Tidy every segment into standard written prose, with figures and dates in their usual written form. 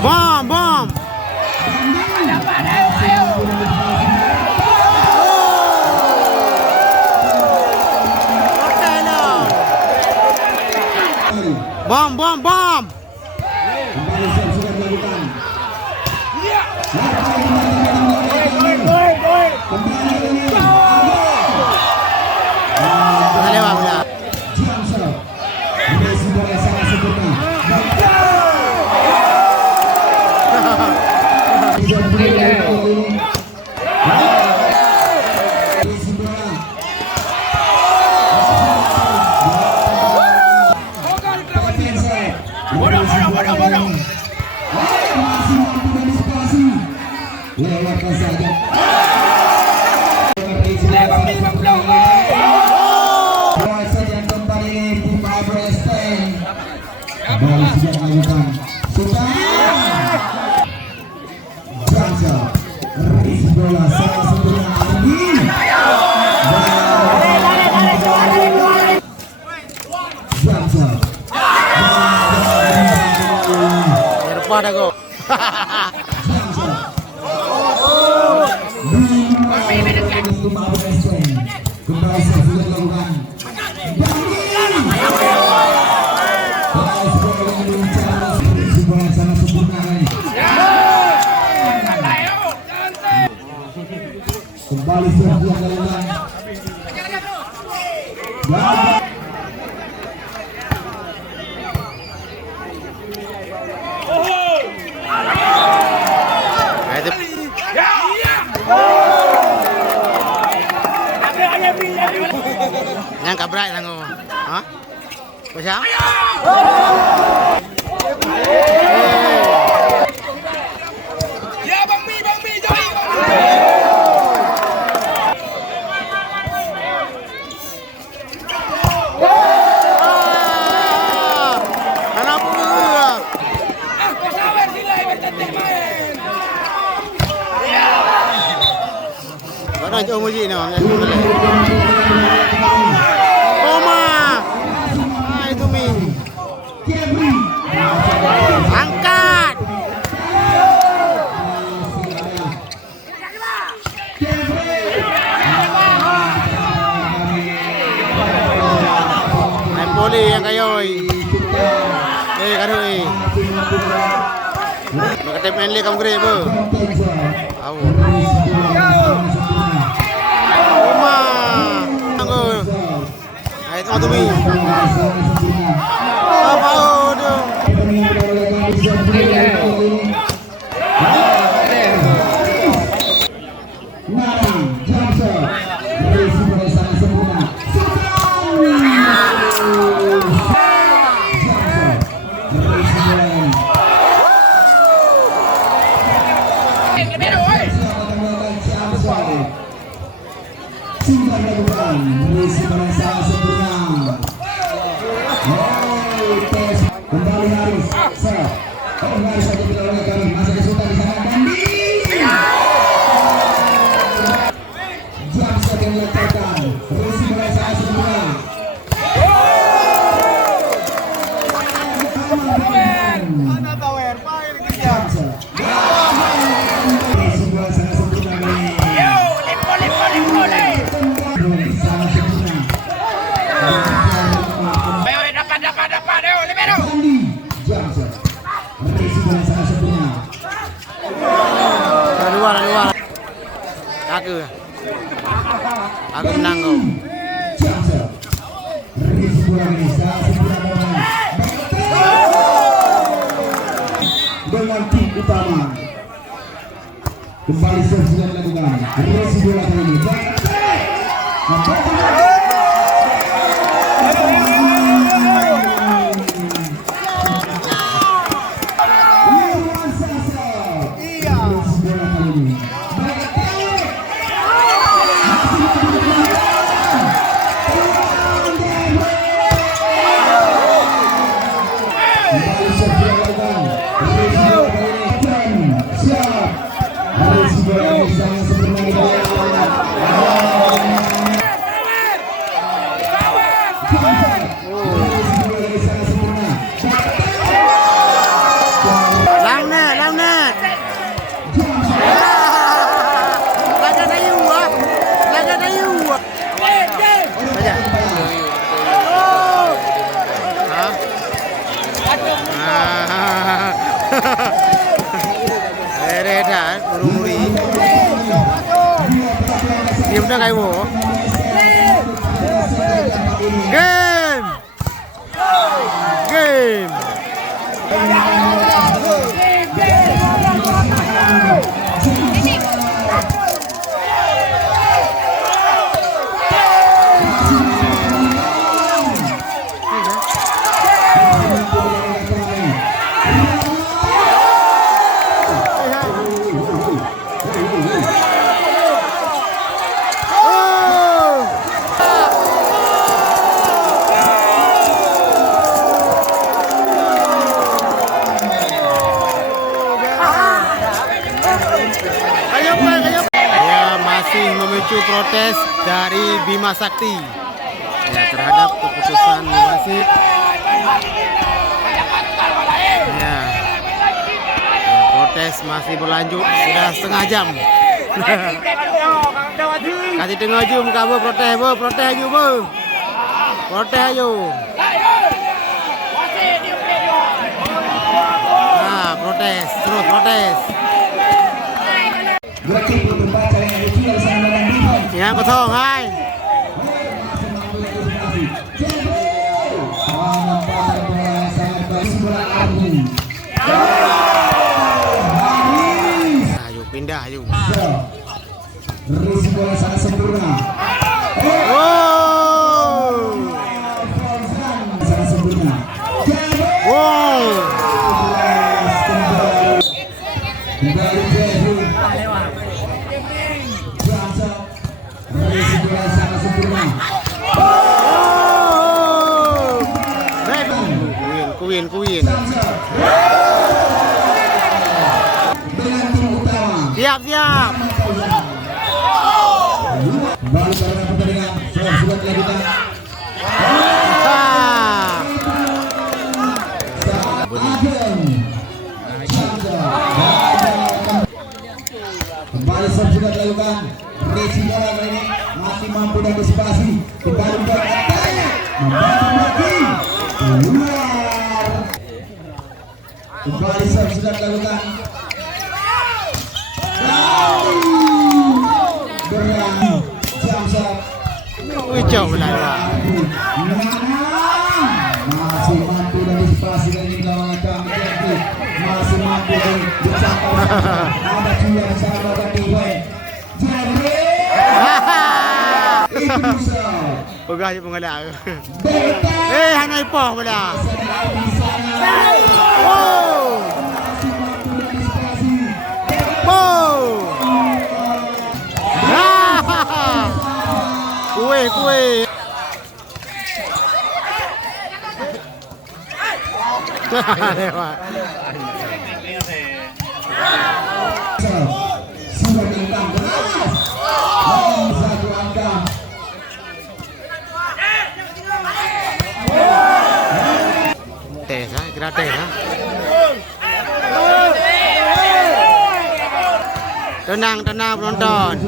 Bom, bom. Bom, bom, bom. Kembali sudah dilakukan. Lewatkan saja. Yang kembali di Mabresteng. Kembali sudah melakukan. Sudah. Jangsa. Isi bola salah satunya Ardi. Jangsa. Pada go. Kembali sudah dilakukan. Kembali sudah dilakukan. Yang kabrak tanggo. Hah? Pasang? Ya Bang Mi, join Bang Mi. Kenapa? Kau sabar sila bertetek main. Mana jauh muji ni? Oma. Ah itu Mi. Angkat. Main poli yang kayo. Kadoi. Makatay main le kamu gre bo. Awo. Oma. Tanggo. Ay itu Mi. Apa do? Sudah dilakukan. Berisi sangat sempurna. Kembali Haris. Haris saja kita lakukan. Masih kesulitan di sana. Dandi. Jamsa yang diletakkan. Berisi sangat sempurna. Mana Tower? Main kerja. Berisi sangat sempurna. Dapat, libero. Jamsa. Berisi sangat sempurna. Luar. Aku menang kau. Jamsa. Berisi sangat sempurna. Dengan tim utama kembali sudah dilakukan. Berisi bola kali ini. Lang na. na kayo. Game! Game! Ya, masih memicu protes dari Bima Sakti ya, terhadap keputusan wasit. Ya, protes masih berlanjut sudah setengah jam. Kasih tengah jum kamu protes ayo protes ayo. Nah, protes terus protes. Ya, kosong, hai. Ayo pindah, ayo. Bola sangat sempurna. Wow. Sangat sempurna. Wow. Kembali Jeffrey. Bola sangat sempurna. Kuwin. Dengan tim utama. Siap. Kembali pada pertandingan. Sudah dilanjutkan. Kembali sudah dilakukan. Resi bola kali ini masih mampu antisipasi. Kembali membantu lagi. Keluar. Kembali sudah dilakukan. Berani. Jamsat. Wicau belah. Masih mampu antisipasi dari lawan kami. Masih mampu dicapai. Ada juga di sana bagi poin. Itu bisa. Pegah je pengalak. Beta. Hanya ipoh belah. Oh. Kue. Lewat. Sudah diangkat keras. Satu angka. Tes, gratis. Tenang penonton.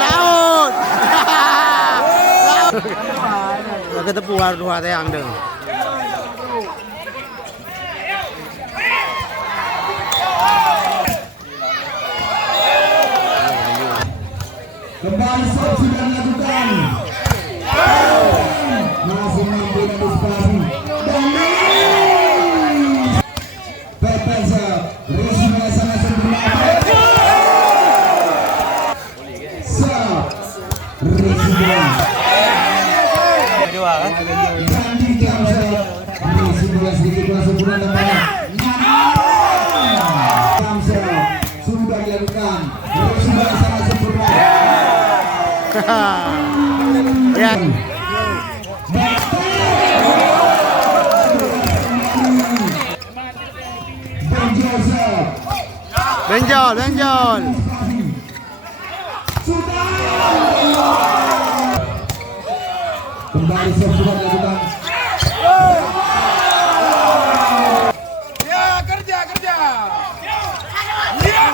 Laut. Kita tepuar dua tayang deh. Kembali sudah dilakukan. Masih mampu antisipasi. Pepensa, Rizma sangat sempurna. Rizma. Janji Jamsat. Rizma sedikit kurang sempurna namanya. Jamsat sudah dilakukan. Rizma sangat sempurna. Ya. Benjol. Kembali sudah dilakukan. Ya, kerja. Ya.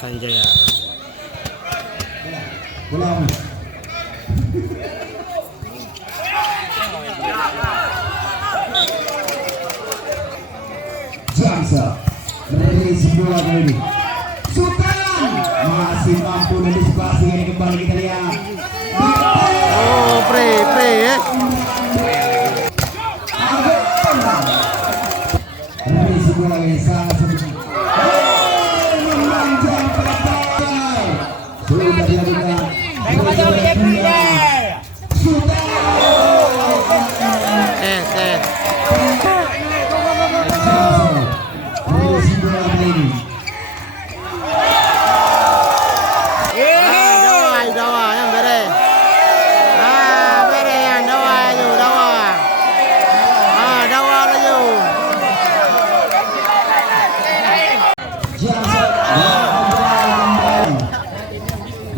Sanjaya. Ulang. bola kali ini. Sultan masih mampu mendispasi, ini kembali kita lihat. Oh, pre ya. Resi bola yang sangat sempurna. Memanjang petai. Sudah dilakukan. Sultan. Resi bola kali ini. Dawa yang bere. Bere yang dawa ayo, dawa. Dawa ayo.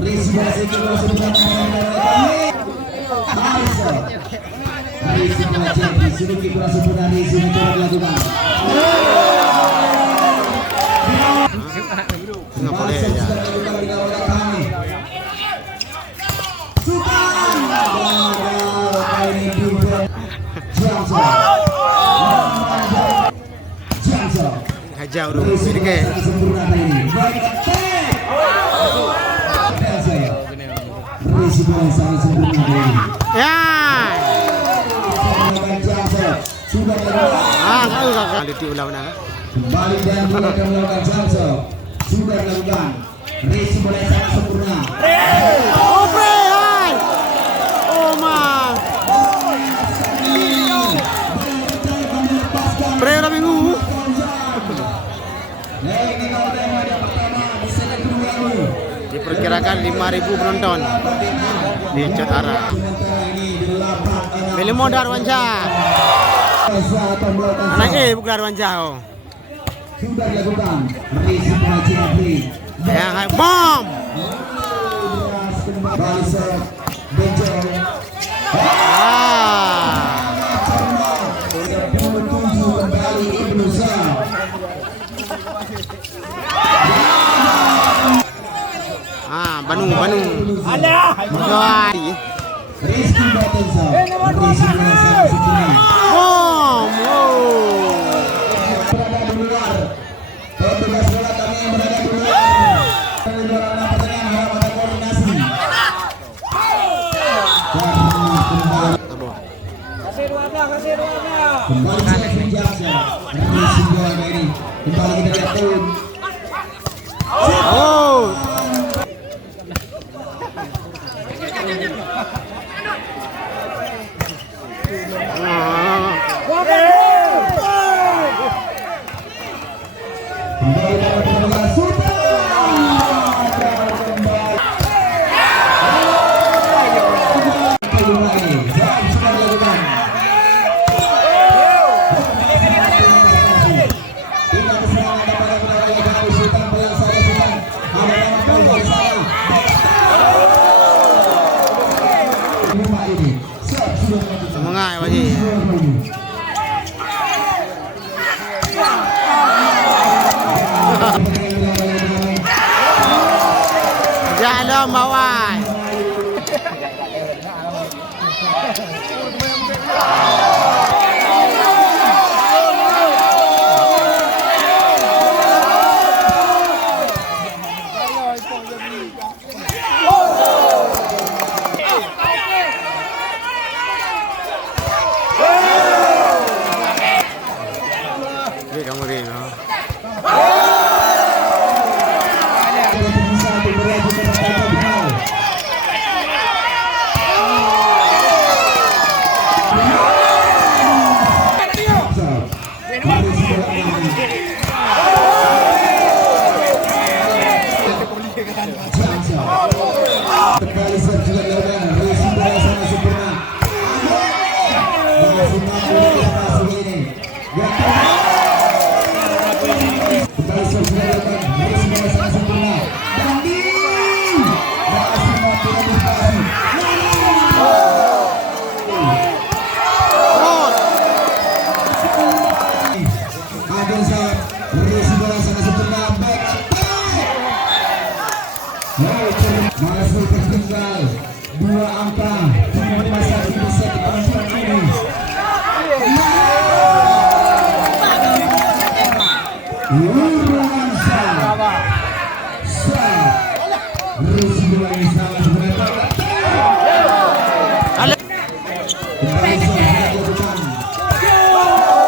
Resi bola sekitar sebentar. Resi bola jadi sedikit kurang sempurna. Resi mencoba dilakukan. Nggak boleh ya. Jauh dulu, ini kayak ya. Kalau kali diulang nah. Kembali dan akan melakukan Jamso. Sudah dilakukan. Resi bola yang sangat sempurna. Oh, hai. Oh, ma. Udah minggu. Diperkirakan 5.000 penonton di Jakarta. Film modar Wanja. Anak bukan Darwanja. Sudah dilakukan. Resi bola Cipri. Yang hai bom. Kembali serve. Benjol. 27 kembali Ibnu Zal. Bandung. Alah. Rizky Batenza. Resi bola sangat sempurna. Bom. Berada di luar. Petugas bola kami yang berada di luar. Dari luar pertandingan harap ada koordinasi. Kembali Jeffrey Jackson. Resi bola ini. Kembali kita lihat turun. Oh. Kembali pada pertandingan Sultan. Semangat ya, Pakcik. Jalan bawah. Kamu rin, no?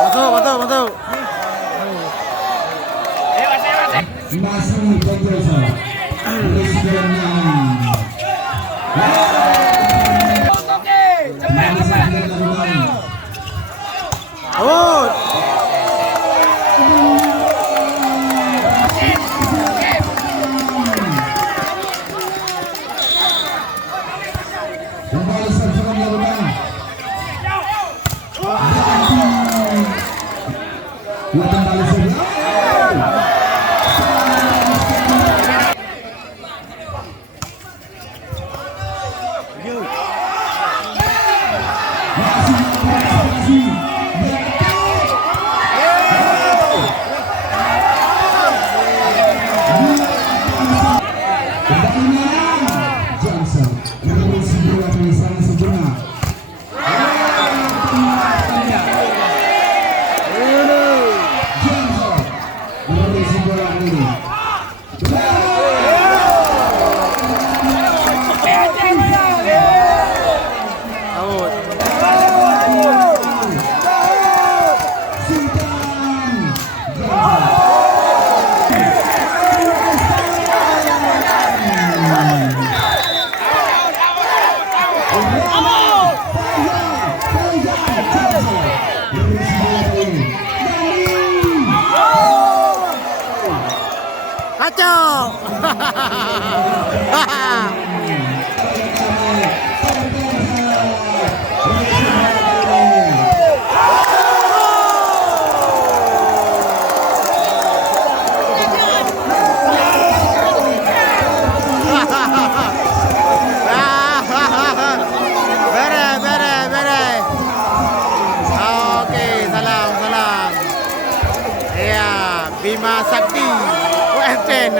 Masuk, masuk, masuk. Masih Penjosa. Presidennya. Out. Kembali servisnya dilakukan. Dua kembali servis. Johnson, revolusi bola penyelesaian sejenak. Johnson, revolusi bola ini. Out. Sultan. Kacau. Beres, beres, beres. Oke, salam, salam. Ya, Bima Sakti. UFN.